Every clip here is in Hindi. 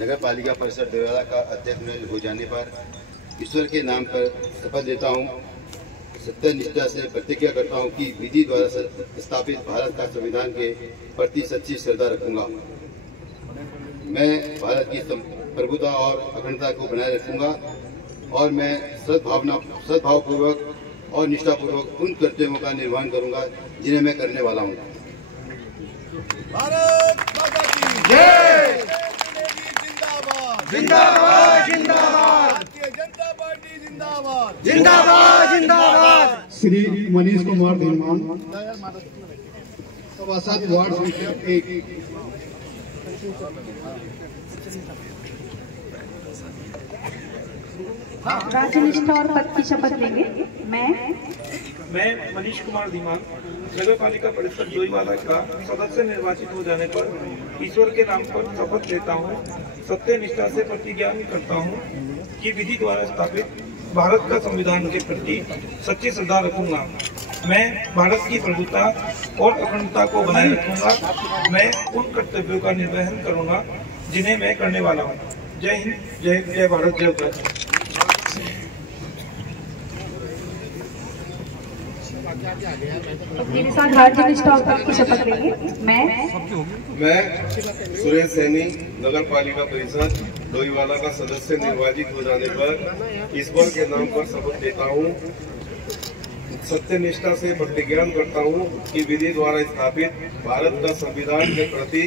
नगर पालिका परिषद डोईवाला का अध्यक्ष हो जाने पर ईश्वर के नाम पर शपथ लेता हूँ, सत्यनिष्ठा से प्रतिज्ञा करता हूँ कि विधि द्वारा स्थापित भारत का संविधान के प्रति सच्ची श्रद्धा रखूंगा। मैं भारत की प्रभुता और अखंडता को बनाए रखूंगा और मैं सद्भावपूर्वक और निष्ठापूर्वक उन कर्तव्यों का निर्वहन करूंगा जिन्हें मैं करने वाला हूं। भारत माता की जय। जिंदाबाद जिंदाबाद जिंदाबाद। भारतीय जनता पार्टी जिंदाबाद जिंदाबाद जिंदाबाद। श्री मनीष कुमार धीमान, सभासद वार्ड संख्या 1। राजनिष्ठा और पद की शपथ लेंगे। मैं मनीष कुमार धीमान नगर पालिका परिषद डोईवाला का सदस्य निर्वाचित हो जाने पर ईश्वर के नाम पर शपथ लेता हूँ, सत्यनिष्ठा से प्रतिज्ञा करता हूँ कि विधि द्वारा स्थापित भारत का संविधान के प्रति सच्ची श्रद्धा रखूंगा। मैं भारत की प्रभुता और अखंडता को बनाए रखूंगा। मैं उन कर्तव्यों का निर्वहन करूंगा जिन्हें मैं करने वाला हूँ। जय हिंद, जय भारत, जय उत्तराखंड। मेरे साथ राजनिष्ठा और पद की शपथ लेंगे। मैं सुरेश सैनी नगर पालिका परिषद डोईवाला का सदस्य निर्वाचित हो जाने पर ईश्वर के नाम पर शपथ लेता हूँ, सत्यनिष्ठा से प्रतिज्ञा करता हूँ कि विधि द्वारा स्थापित भारत का संविधान के प्रति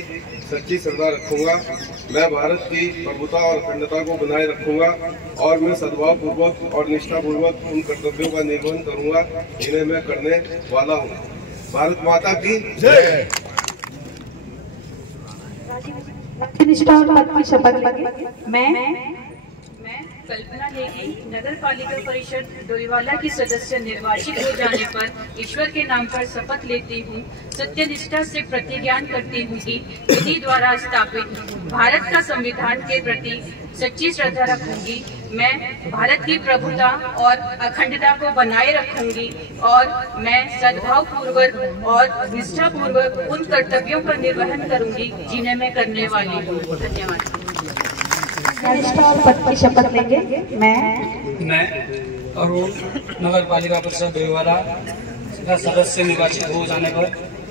सच्ची श्रद्धा रखूंगा। मैं भारत की प्रभुता और अखंडता को बनाए रखूंगा और मैं सद्भाव पूर्वक और निष्ठा पूर्वक उन कर्तव्यों का निर्वहन करूंगा जिन्हें मैं करने वाला हूँ। भारत माता की जय। राजनिष्ठा और पद की शपथ लेंगे। मैं कल्पना नेगी नगर पालिका परिषद डोईवाला की सदस्य निर्वाचित हो जाने पर ईश्वर के नाम पर शपथ लेती हूँ, सत्यनिष्ठा से प्रतिज्ञा करती हूँ कि विधि द्वारा स्थापित भारत का संविधान के प्रति सच्ची श्रद्धा रखूंगी। मैं भारत की प्रभुता और अखंडता को बनाए रखूंगी और मैं सद्भाव पूर्वक और निष्ठा पूर्वक उन कर्तव्यों का निर्वहन करूंगी जिन्हें मैं करने वाली हूँ। धन्यवाद। राजनिष्ठा और पद की शपथ लेंगे। मैं अरुण नगर पालिका परिषद डोईवाला का सदस्य निर्वाचित हो जाने पर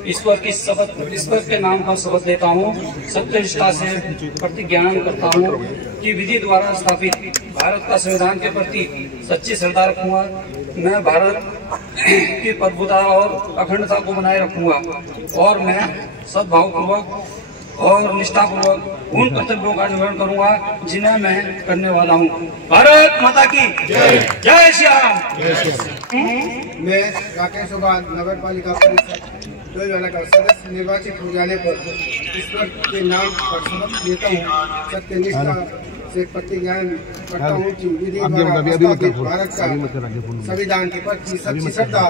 ईश्वर के नाम पर शपथ लेता हूँ, सत्यनिष्ठा से प्रतिज्ञा करता हूँ कि विधि द्वारा स्थापित भारत का संविधान के प्रति सच्ची श्रद्धा रखूंगा। मैं भारत की प्रभुता और अखंडता को बनाए रखूंगा और मैं सद्भावपूर्वक और निष्ठापूर्वक उन कर्तव्यों का निर्वहन करूंगा जिन्हें मैं करने वाला हूं। भारत माता की जय। जय श्री राम। मैं राकेश ओबाल नगर पालिका परिषद डोईवाला का सदस्य निर्वाचित हो जाने पर ईश्वर के नाम पर शपथ लेता हूँ, सत्यनिष्ठा से प्रतिज्ञा करता हूँ कि विधि द्वारा स्थापित भारत का संविधान के प्रति सच्ची श्रद्धा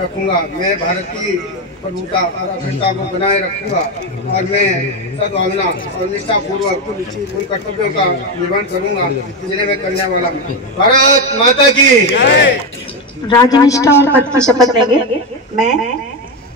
रखूंगा। मैं भारत की प्रभुता और अखंडता को बनाए रखूंगा और मैं सद्भावना और निष्ठा पूर्वक उन कर्तव्यों का निर्वहन करूंगा जिन्हें मैं करने वाला हूँ। भारत माता की जय। राजनिष्ठा और पद की शपथ लेंगे।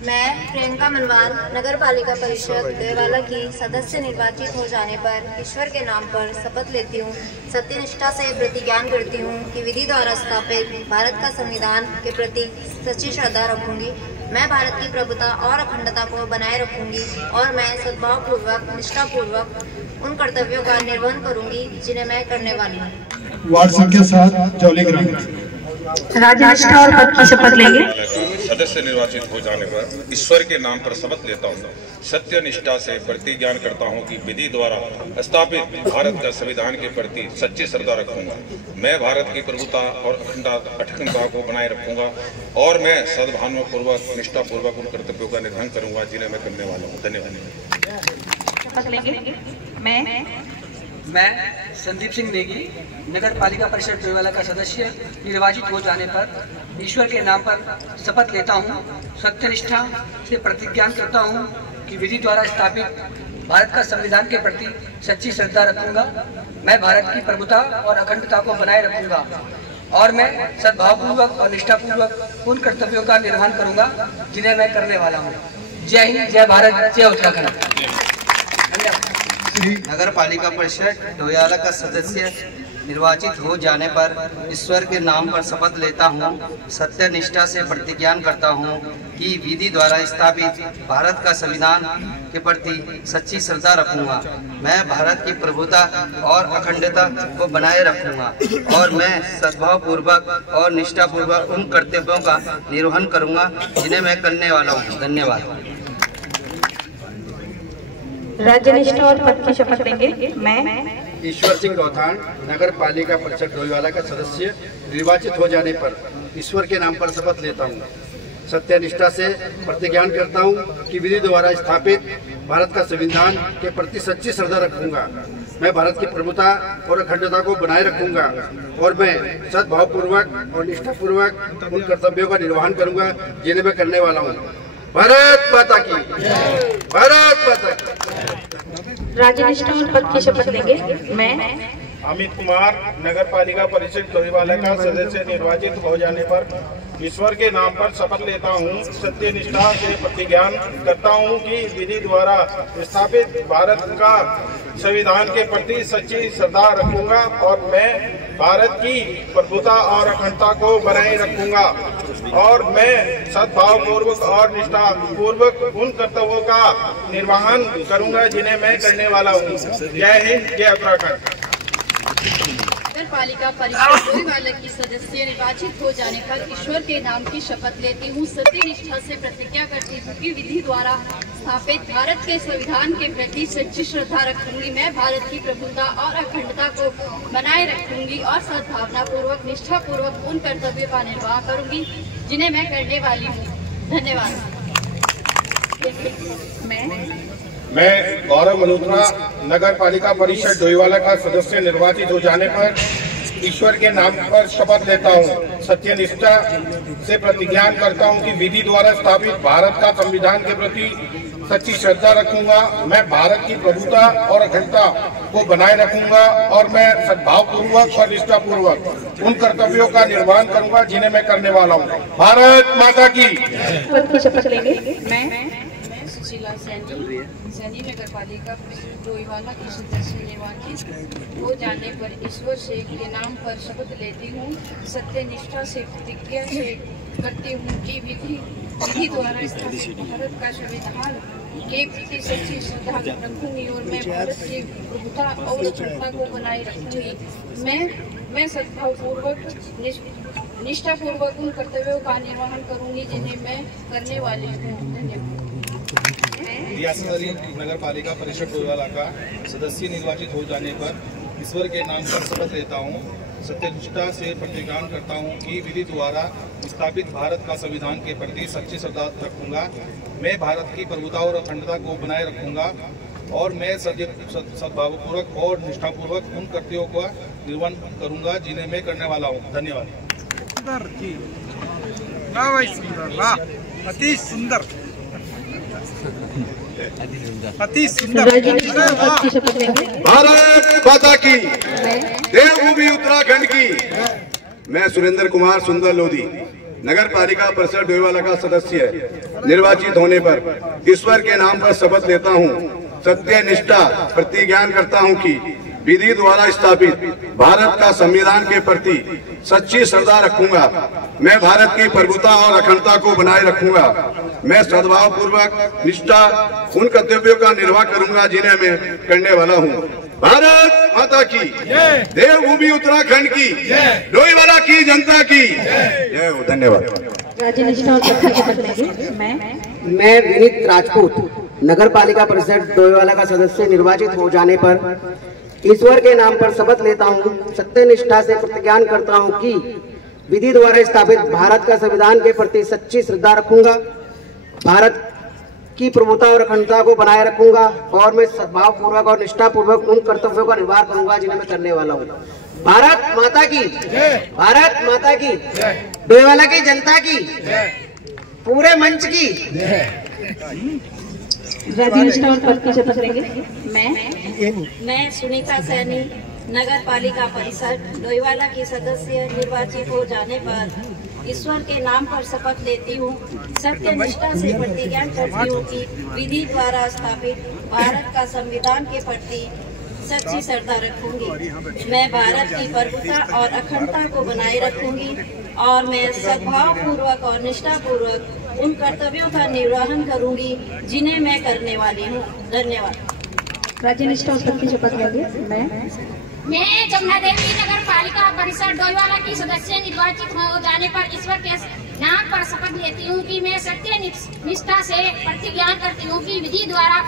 मैं प्रियंका मनवाल नगर पालिका परिषद डोईवाला की सदस्य निर्वाचित हो जाने पर ईश्वर के नाम पर शपथ लेती हूँ, सत्यनिष्ठा से प्रतिज्ञा करती हूँ कि विधि द्वारा स्थापित भारत का संविधान के प्रति सच्ची श्रद्धा रखूंगी। मैं भारत की प्रभुता और अखंडता को बनाए रखूंगी और मैं सद्भाव पूर्वक निष्ठा पूर्वक उन कर्तव्यों का निर्वहन करूंगी जिन्हें मैं करने वाली हूँ। वार्ड संख्या 7 जौली ग्राम। राजनिष्ठा और पद की शपथ लेंगे। सदस्य निर्वाचित हो जाने पर ईश्वर के नाम पर शपथ लेता हूँ, सत्यनिष्ठा से प्रतिज्ञा करता हूँ कि विधि द्वारा स्थापित भारत का संविधान के प्रति सच्ची श्रद्धा रखूंगा। मैं भारत की प्रभुता और अखंडता को बनाए रखूंगा और मैं सद्भावपूर्वक निष्ठा पूर्वक उन कर्तव्यों का निर्वहन करूंगा जिन्हें मैं करने वाला हूँ। धन्यवाद। मैं संदीप सिंह नेगी नगर पालिका परिषद डोईवाला का सदस्य निर्वाचित हो जाने पर ईश्वर के नाम पर शपथ लेता हूँ, सत्यनिष्ठा से प्रतिज्ञा करता हूँ कि विधि द्वारा स्थापित भारत का संविधान के प्रति सच्ची श्रद्धा रखूंगा। मैं भारत की प्रभुता और अखंडता को बनाए रखूंगा और मैं सद्भावपूर्वक और निष्ठापूर्वक उन कर्तव्यों का निर्वहन करूंगा जिन्हें मैं करने वाला हूँ। जय हिंद, जय भारत, जय उत्तराखंड। नगर पालिका परिषद डोईवाला का सदस्य निर्वाचित हो जाने पर ईश्वर के नाम पर शपथ लेता हूँ, सत्य निष्ठा से प्रतिज्ञान करता हूँ कि विधि द्वारा स्थापित भारत का संविधान के प्रति सच्ची श्रद्धा रखूंगा। मैं भारत की प्रभुता और अखंडता को बनाए रखूंगा और मैं सद्भाव पूर्वक और निष्ठा पूर्वक उन कर्तव्यों का निर्वहन करूंगा जिन्हें मैं करने वाला हूँ। धन्यवाद। राज्यनिष्ठा और पद की शपथ लेंगे। मैं ईश्वर सिंह गौथान नगर पालिका परिषद डोईवाला का सदस्य निर्वाचित हो जाने पर ईश्वर के नाम पर शपथ लेता हूँ, सत्यनिष्ठा से प्रतिज्ञान करता हूँ कि विधि द्वारा स्थापित भारत का संविधान के प्रति सच्ची श्रद्धा रखूंगा। मैं भारत की प्रभुता और अखंडता को बनाए रखूंगा और मैं सद्भावपूर्वक और निष्ठापूर्वक उन कर्तव्यों का निर्वहन करूंगा जिन्हें मैं करने वाला हूँ। भारत माता की, भारत माता की। राज्यनिष्ठा और पद की शपथ लेंगे। मैं अमित कुमार नगर पालिका परिषद डोईवाला का सदस्य निर्वाचित हो जाने पर ईश्वर के नाम पर शपथ लेता हूँ, सत्य निष्ठा से प्रतिज्ञान करता हूँ कि विधि द्वारा स्थापित भारत का संविधान के प्रति सच्ची श्रद्धा रखूंगा और मैं भारत की प्रभुता और अखंडता को बनाए रखूंगा और मैं सद्भाव पूर्वक और निष्ठा पूर्वक उन कर्तव्यों का निर्वहन करूंगा जिन्हें मैं करने वाला हूँ। जय हिंद, जय उत्तराखंड। नगर पालिका परिषद डोईवाला की सदस्य निर्वाचित हो जाने पर ईश्वर के नाम की शपथ लेती हूँ, सत्य निष्ठा से प्रतिज्ञा करती हूँ कि विधि द्वारा स्थापित भारत के संविधान के प्रति सच्ची श्रद्धा रखूंगी। मैं भारत की प्रभुता और अखंडता को बनाए रखूंगी और सद्भावना पूर्वक निष्ठा पूर्वक उन कर्तव्यों का निर्वाह करूंगी जिन्हें मैं करने वाली हूँ। धन्यवाद। मैं गौरव मल्होत्रा नगर पालिका परिषद डोईवाला का सदस्य निर्वाचित हो जाने पर ईश्वर के नाम पर शपथ लेता हूँ, सत्यनिष्ठा से प्रतिज्ञान करता हूँ कि विधि द्वारा स्थापित भारत का संविधान के प्रति सच्ची श्रद्धा रखूंगा। मैं भारत की प्रभुता और अखंडता को बनाए रखूंगा और मैं सद्भाव पूर्वक और निष्ठा पूर्वक उन कर्तव्यों का निर्वहन करूंगा जिन्हें मैं करने वाला हूँ। भारत माता की। पद की शपथ लेंगे। मैं सुशीला सैनी नगर पालिका परिषद डोईवाला की सदस्य निर्वाचित हो जाने पर ईश्वर से के नाम पर शपथ लेती हूँ, सत्य निष्ठा से प्रतिज्ञा से करती हूँ कि विधि द्वारा स्थापित भारत का संविधान के प्रति सच्ची श्रद्धा रखूंगी और मैं भारत की प्रभुता और अखंडता को बनाए रखूंगी। मैं सद्भाव पूर्वक निष्ठा पूर्वक उन कर्तव्यों का निर्वहन करूंगी जिन्हें मैं करने वाली हूँ। धन्यवाद। रियासत नगर पालिका परिषद डोईवाला का सदस्य निर्वाचित हो जाने पर ईश्वर के नाम पर शपथ लेता हूँ, सत्यनिष्ठा से प्रतिज्ञान करता हूँ कि विधि द्वारा स्थापित भारत का संविधान के प्रति सच्ची श्रद्धा रखूंगा। मैं भारत की प्रभुता और अखंडता को बनाए रखूंगा और मैं सद्भावपूर्वक और निष्ठापूर्वक उन कर्तव्यों का निर्वहन करूंगा जिन्हें मैं करने वाला हूँ। धन्यवाद। अति सुंदर, अति सुंदर। भारत माता की, देवभूमि उत्तराखंड की। मैं सुरेंद्र कुमार सुंदर लोधी नगर पालिका परिषद डोईवाला का सदस्य निर्वाचित होने पर ईश्वर के नाम पर शपथ लेता हूँ, सत्य निष्ठा प्रतिज्ञान करता हूँ कि विधि द्वारा स्थापित भारत का संविधान के प्रति सच्ची श्रद्धा रखूंगा। मैं भारत की प्रभुता और अखंडता को बनाए रखूंगा। मैं सद्भाव पूर्वक निष्ठा उन कर्तव्यों का निर्वाह करूंगा जिन्हें मैं करने वाला हूँ। भारत माता की, देवभूमि उत्तराखंड की, डोईवाला की जनता की जय हो। धन्यवाद। मैं विनीत राजपूत नगर पालिका परिषद डोईवाला का सदस्य निर्वाचित हो जाने पर ईश्वर के नाम पर शपथ लेता हूँ, सत्यनिष्ठा से प्रतिज्ञान करता हूँ कि विधि द्वारा स्थापित भारत का संविधान के प्रति सच्ची श्रद्धा रखूंगा, भारत की प्रभुता और अखंडता को बनाए रखूंगा और मैं सद्भाव पूर्वक और निष्ठा पूर्वक उन कर्तव्यों का निर्वाह करूंगा जिन्हें मैं करने वाला हूँ। भारत माता की, भारत माता की, डोईवाला की जनता की, पूरे मंच की। राज्यनिष्ठा और पद की शपथ लेंगे। मैं सुनीता सैनी नगर पालिका परिषद डोईवाला की सदस्य निर्वाचित हो जाने पर ईश्वर के नाम पर शपथ लेती हूँ, सत्य निष्ठा से प्रतिज्ञा करती हूँ कि विधि द्वारा स्थापित भारत का संविधान के प्रति सच्ची श्रद्धा रखूंगी। मैं भारत की प्रभुता और अखंडता को बनाए रखूंगी और मैं सद्भाव पूर्वक और निष्ठा पूर्वक उन कर्तव्यों का निर्वहन करूंगी जिन्हें मैं करने वाली हूँ। धन्यवाद। राज्यनिष्ठा और पद की शपथ लेंगे। मैं जमुना देवी नगर पालिका परिषद डोईवाला की सदस्य निर्वाचित हो जाने पर ईश्वर के नाम पर शपथ लेती हूँ कि मैं सत्य निष्ठा से प्रतिज्ञा करती हूँ कि विधि द्वारा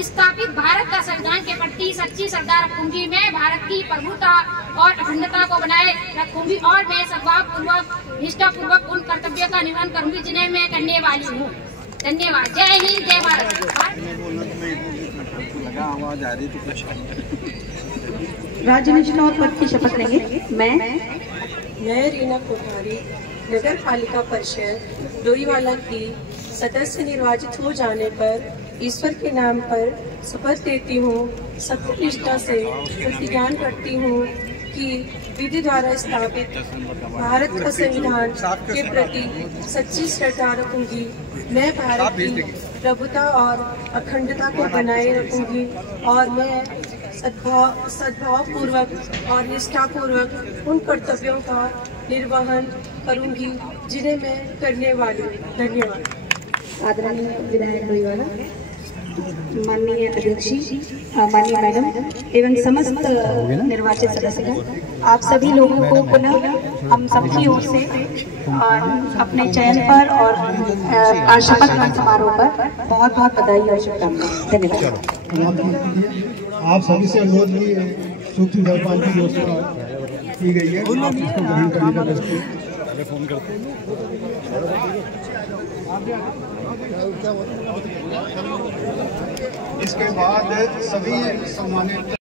स्थापित भारत का संविधान के प्रति सच्ची श्रद्धा रखूंगी। मैं भारत की प्रभुता और अखंडता को बनाए रखूंगी और मैं सद्भाव पूर्वक निष्ठा पूर्वक उन कर्तव्यों का निर्वहन करूंगी जिन्हें मैं करने वाली हूँ। धन्यवाद। जय हिंद, जय भारत। राज्यनिष्ठा और पद की शपथ लेंगे। मैं रीना कोठारी नगर पालिका परिषद डोईवाला की सदस्य निर्वाचित हो जाने पर ईश्वर के नाम पर शपथ लेती हूँ, सत्यनिष्ठा से प्रतिज्ञा करती हूँ कि विधि द्वारा स्थापित भारत का संविधान के प्रति सच्ची श्रद्धा रखूंगी। मैं भारत की प्रभुता और अखंडता को बनाए रखूंगी और मैं सद्भाव पूर्वक और निष्ठा पूर्वक उन कर्तव्यों का निर्वहन करूंगी जिन्हें मैं करने वाली हूँ। धन्यवाद। आदरणीय विधायक डोईवाला, माननीय अध्यक्षी, माननीय मैडम एवं समस्त निर्वाचित सदस्य, आप सभी लोगों को पुनः हम सबकी ओर से अपने चयन पर और शपथ ग्रहण समारोह पर बहुत बहुत बधाई और शुभकामनाएं। धन्यवाद। आप सभी से अनुरोध की सूक्ष्म जलपान की व्यवस्था की गई है, आप इसको ग्रहण करने का दृष्टि फोन करते हैं। इसके बाद सभी सम्मानित